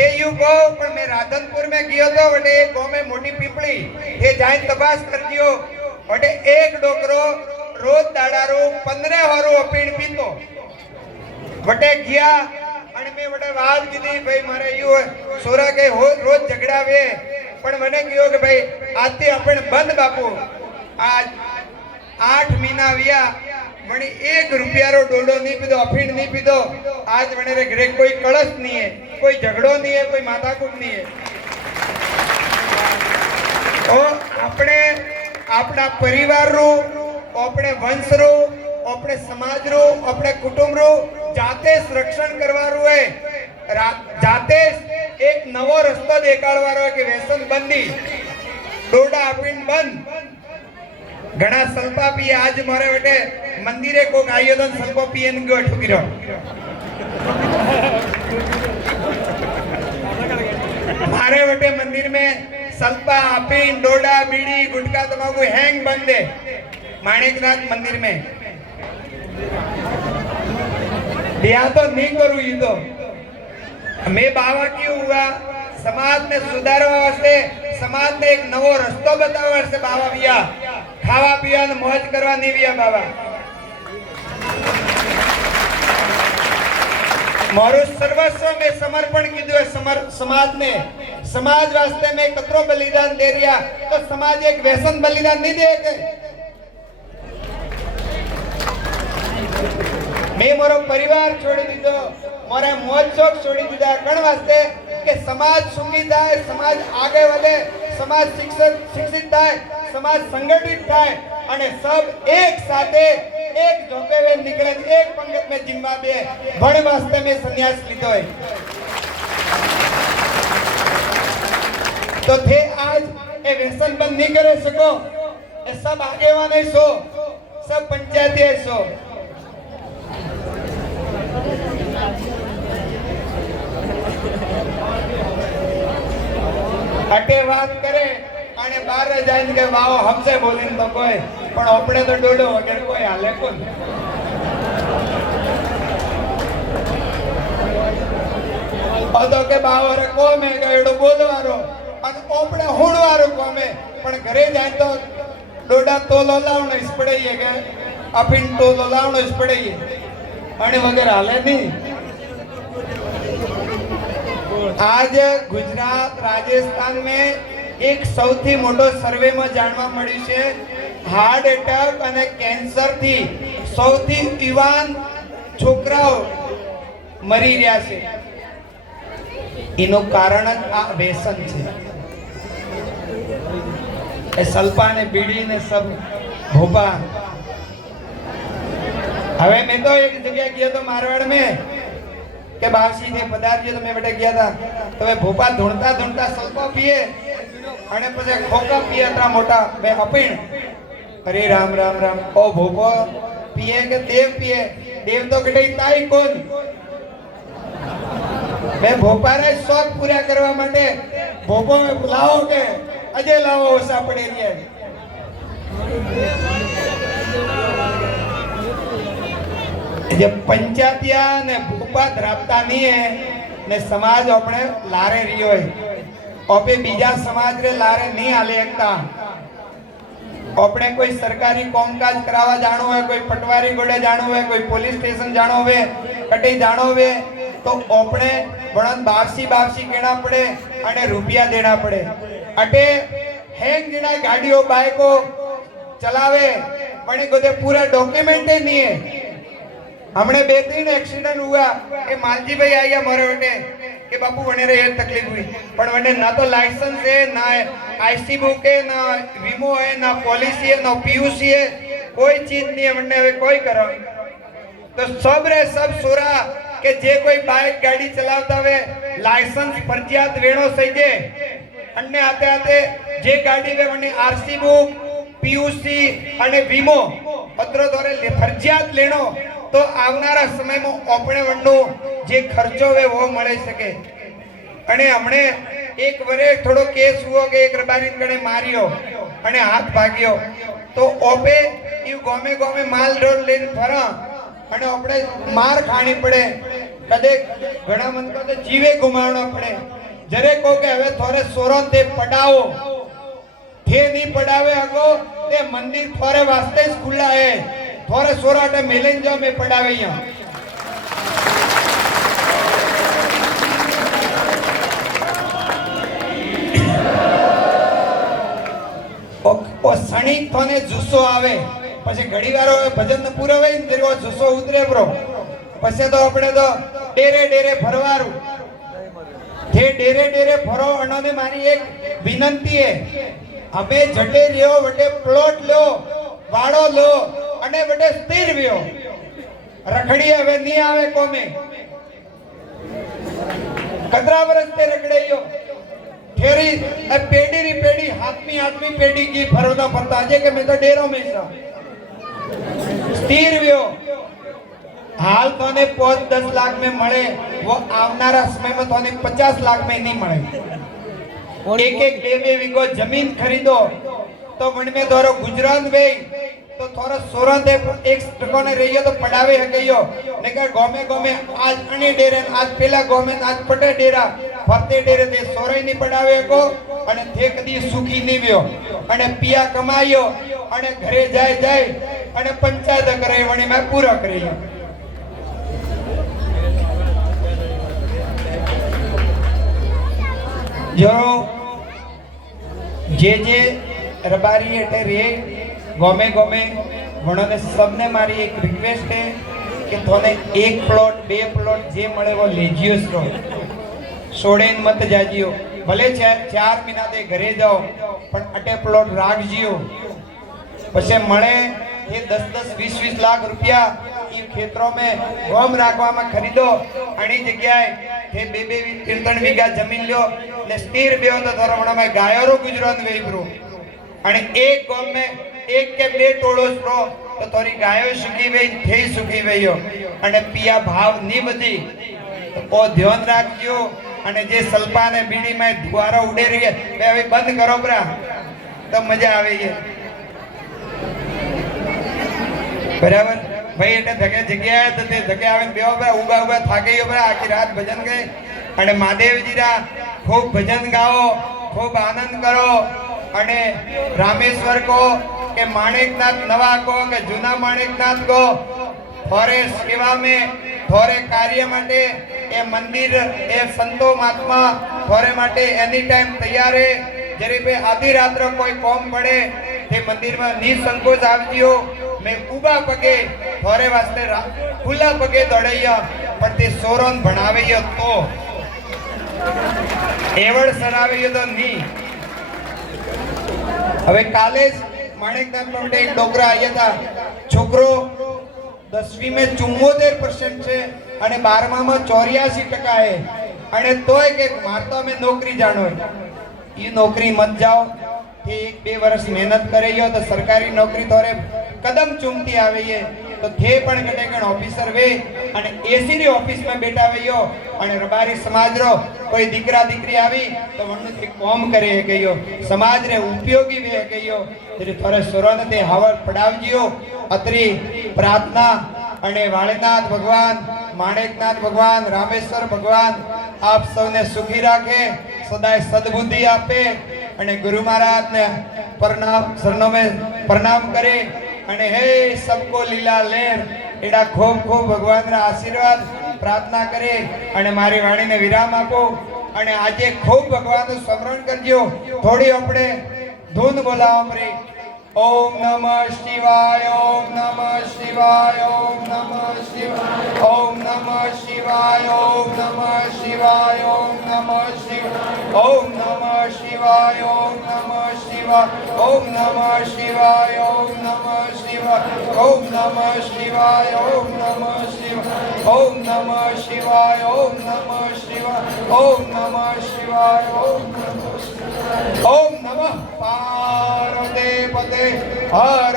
थे यू को पण मैं राधनपुर में गयो तो वटे एक गांव में मोटी पीपड़ी हे जाए तपास कर दियो वटे एक डोकरो रोज दाडारो 15 होरो अपीण पीतो वटे गया અને મે વડે વાત કીધી ભાઈ મારે યુ સોરા કે રોજ ઝઘડાવે પણ મને કયો કે ભાઈ આજથી આપણે બંધ બાપુ આજ 8 મહિના વ્યા મને 1 રૂપિયારો ડોડો નહીં પીધો અફીણ નહીં પીધો આજ મને રે ઘરે કોઈ કળશ નહીં હે કોઈ ઝઘડો નહીં હે કોઈ માથાકૂટ નહીં હે તો આપણે આપણા પરિવારનો આપણે વંશનો આપણે સમાજનો આપણે કુટુંબનો જાતે રક્ષણ કરવાનું હે જાતે એક નવો રસ્તો દેખાડવાનો હે કે વ્યસન બંધી ડોડા આપીને બંધ ઘણા સલ્પા પીએ આજ મારે બેટે મંદિરે કોક આયો તો સલ્પો પીએ ને ગયો ઠુકીરો મારે બેટે मंदिर में सल्पा अपीन डोडा बीड़ी गुटखा तंबाकू हैंग बंद है माणिकनाथ मंदिर में ब्याह तो नहीं करूँ ये तो मैं बाबा क्यों हुआ समाज में सुधारवा वास्ते समाज ने एक नवो रस्तो बतावा वास्ते बाबा बिया खावा पिया ने मौज करवा नहीं बिया बाबा मारो सर्वस्व में समर्पण कीधु है समाज ने समाज वास्ते में कतरो बलिदान दे रिया तो समाज एक व्यसन बलिदान नहीं देगा मैं मोरो परिवार छोड़ी दीधो मोरे मौज शौक छोड़ी दीधा कण वास्ते के समाज सुखी थाय समाज आगे वधे समाज शिक्षित थाय समाज संगठित थाय અને सब एक साथे एक झोपे में निकले एक पंगत में जिम्मा बे भण वास्ते में संन्यास लीधो है तो थे आज ए व्यसन बंद नहीं करे सको ए सब आगेवान सो सब पंचायती सो अटे बात करे અને બહાર જઈને કે વાવ हमसे બોલીને તો કોઈ પણ આપણે તો ડોડો વગર કોઈ હાલે કોણ અદો કે બાવરે કોમે ગયડો બોલવારો અને આપણે હોણવારો કોમે પણ ઘરે જાય તો ડોડા તોલો લાવણો જ પડે કે અફીણ તોલો લાવણો જ પડે અને વગર હાલે નહીં आज गुजरात राजस्थान में एक सौथी मोटो सर्वे में जानवा मळ्युं छे हार्ट एटेक अने कैंसर थी सौथी युवान छोकराओ मरी रह्या छे एनुं कारण ज आ व्यसन छे ए सल्पा ने बीड़ी ने सब भोपा हवे मैं तो एक जगह गया तो मारवाड़ में के बावसी ने पदार्थ तो मैं बेटे गया था तो वे भोपा ढूंढता ढूंढता सल्पा पिए અને પછી ખોકા पिए था मोटा मैं अपीण अरे राम राम राम ओ भोपो पिए के देव पिए देव तो कटे ताई कोण मैं भोपा रे शौक पूरा करवा माटे भोपो में बुलाओ के अजय लाओ ओसा पड़े रिया जब पंचायतिया ने भूपा धरावता नहीं है ने समाज अपने लारे रियो है ओपे बीजा समाज रे लारे नहीं हाले एकता अपने कोई सरकारी कामकाज करावा जानो है कोई पटवारी गोड़े जानो है कोई पुलिस स्टेशन जानो है कटे जानो है तो अपने बणन बारसी केना पड़े अने रुपया देना पड़े अटे हैंग जिना गाड़ियों बाइको चलावे पण गोदे पूरा डॉक्यूमेंट नहीं है हमने 2-3 एक्सीडेंट हुआ कि मालजी भाई आया मारे बेटे कि बापू वने रे ये तकलीफ हुई पण वने ना तो लाइसेंस है ना आईसी बुक है ना वीमो है ना पॉलिसी है ना पीयूसी है कोई चीज नहीं है वने कोई करो तो सब रे सब सोरा के जे कोई बाइक गाड़ी चलावता वे लाइसेंस फरजियात वेणो सहीजे अन्ने आते आते जे गाड़ी वे वने आरसी बुक पीयूसी अने वीमो पत्र द्वारा फरजियात लेनो तो आवनारा समय में अपने वंडो जे खर्चो वे वो मळे सके अने हमने एक वरे थोड़ो केस हुओ के एक रबारीन कने मारियो अने हाथ भाग्यो तो ओपे यू गोमे गोमे माल रोड लेन फरा अने अपने मार खानी पड़े કદે ઘણા મન કહે જીવે ગુમાવણો પડે જરે કહો કે હવે થોરે સોરો તે પડાવો થે નહીં પડાવે અગો તે મંદિર થોરે વાસ્તે જ ખુલ્લા હે થોરે સોરાટે મેલેન જાઓ મે પડાવે અહીંયા ઓ સણી થોને જુસ્સો આવે પછી ઘડી વાર ભજન પૂરો હોય ને તેરો જુસ્સો ઉતરે બ્રો પછી તો આપણે તો ડેરે ડેરે ફરવારું જે ડેરે ડેરે ફરો અનોને મારી એક વિનંતી હે અમે જટે લ્યો વટે પ્લોટ લો વાડો લો અને વટે સ્થિર વ્યો રખડી હવે નહીં આવે કોમે કતરા વર્ષ તે રખડેયો ठेरी पेड़ी री पेड़ी हाथमी पेड़ी की फरवना फरता जे के मैं तो डेरो में था स्थिर व्यो हाल तो ने 5-10 लाख में मळे वो आवनारा समय में तो ने 50 लाख में नहीं मळे एक बे वीघो जमीन खरीदो तो मन में दोरो गुजरात वे तो थोड़ा सोरा दे एक टको ने रहियो तो पढ़ावे हकयो ने का गोमे गोमे आज अने डेरे आज पेला गोमे आज पटे डेरा फरते डेरे दे सोरे नहीं पढ़ावे को અને તે કદી સુખી નહીં વ્યો અને પિયા કમાયો અને ઘરે જાય અને પંચાયત કરે વણી મે પૂરો કરી જો જે રબારી એટલે રે ગોમે ગોમે વણોને सबने મારી એક રિક્વેસ્ટ है કે તોને એક પ્લોટ બે પ્લોટ જે મળે वो લેજીઓ છો છોડેન મત જાજીઓ ભલે 4 મહિના દે ઘરે જાઓ પણ અટે પ્લોટ રાખજીઓ પછી મળે ये 10-10 20-20 लाख रुपया ये खेतरों में गोम રાખવા માં ખરીદો અણી જગ્યાએ તે 2-3 વીઘા જમીન લ્યો ને સ્થિર બેઓ તો થોરો વણમાં ગાયરો ગુજરાત વેઈબ્રો અને એક ગોમ में एक के बे टोळो स्प्रो तो तोरी गायो सुखी वे थे सुखी वेयो અને पिया भाव ની બધી તો ધ્યાન રાખજો અને જે સલ્પાને બીડીમાં ધુવારો ઉડે રહી બે હવે બંધ કરો બરા તો મજા આવે છે બરાબર ભાઈ એટલે ધકે જગ્યાએ તો તે ધકે આવે બેઓ બરા ઉભા થાકેયો બરા આખી રાત ભજન ગए અને મહાદેવજીરા ખૂબ ભજન ગાઓ ખૂબ આનંદ કરો અને રામેશ્વર को के माणिकनाथ नवा को के जूना माणिकनाथ को थोरे सेवा में थोरे कार्य माटे ए मंदिर ए संतो महात्मा थोरे माटे एनी टाइम तैयार है जरे पे आधी रात्र कोई कॉम पड़े ते मंदिर में निसंकोच आवजियो मैं उबा पगे थोरे वास्ते खुला पगे दौड़ैया पण ते सोरोन भणावेयो तो एवड सरावेयो तो नी હવે કાલે માણેકનાથ માટે એક ડોકરા આવ્યા હતા છોકરો 10મી में 74% છે અને 12મા માં 84% है અને તોય કે મારતો મે નોકરી જાણો ये नौकरी मत जाओ कि 1-2 वर्ष मेहनत करेयो तो सरकारी नौकरी तोरे कदम चूमती आवे ये तो थे पण कटेकण ऑफिसर वे અને એસી રી ઓફિસ માં બેઠા વેયો અને રબારી સમાજ રો કોઈ દીકરા દીકરી આવી તો વણથી કોમ કરે ગયો સમાજ રે ઉપયોગી વે ગયો એટલે થોરે સોરોને તે હાવર પડાવજીઓ અત્રી પ્રાર્થના અને વાળીનાથ ભગવાન માણેકનાથ भगवान रामेश्वर भगवान आप सबने सुखी राखे सदाय सद्बुद्धि आपे અને ગુરુ महाराज ने प्रणाम शरणों में प्रणाम करे અને હે सबको लीला लेर एडा खूब खूब भगवान रा आशीर्वाद प्रार्थना करे અને મારી વાણીને વિરામ આપો અને આજે ખૂબ ભગવાનનું સ્મરણ કરજો થોડી આપણે ધૂન બોલાવો અમરી ओम नमः शिवाय ओम नमः शिवाय ओम नमः शिवाय ओम नमः शिवाय ओम नमः शिवाय ओम नमः शिवाय ओम नमः शिवाय ओम नमः शिवाय ओम नमः शिवाय ओम नमः शिवाय ओम नमः शिवाय ओम नमः शिवाय ओम नमः शिवाय ओम नमः शिवाय ओम नमः शिवाय ओम नमः शिवाय ओम नमः पार्वती पते हर